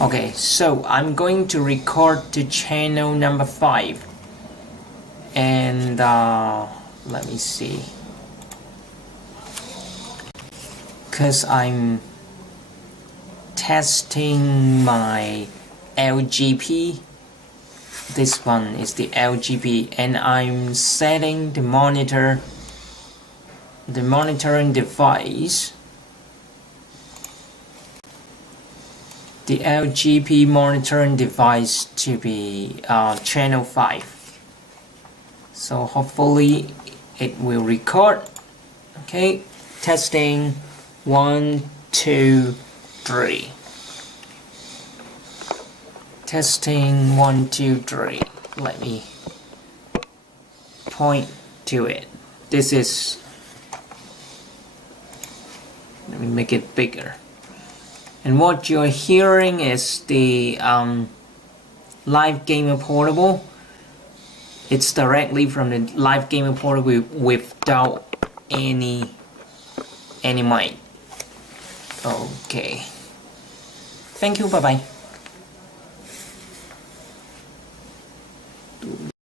Okay, so I'm going to record to channel number 5, and let me see, because I'm testing my LGP. This one is the LGP, and I'm setting the monitoring device, the LGP monitoring device, to be channel 5. So hopefully it will record. Okay, testing 1, 2, 3. Testing 1, 2, 3. Let me point to it. This is, let me make it bigger. And what you're hearing is the Live Gamer Portable. It's directly from the Live Gamer Portable without any mic. Okay. Thank you. Bye bye.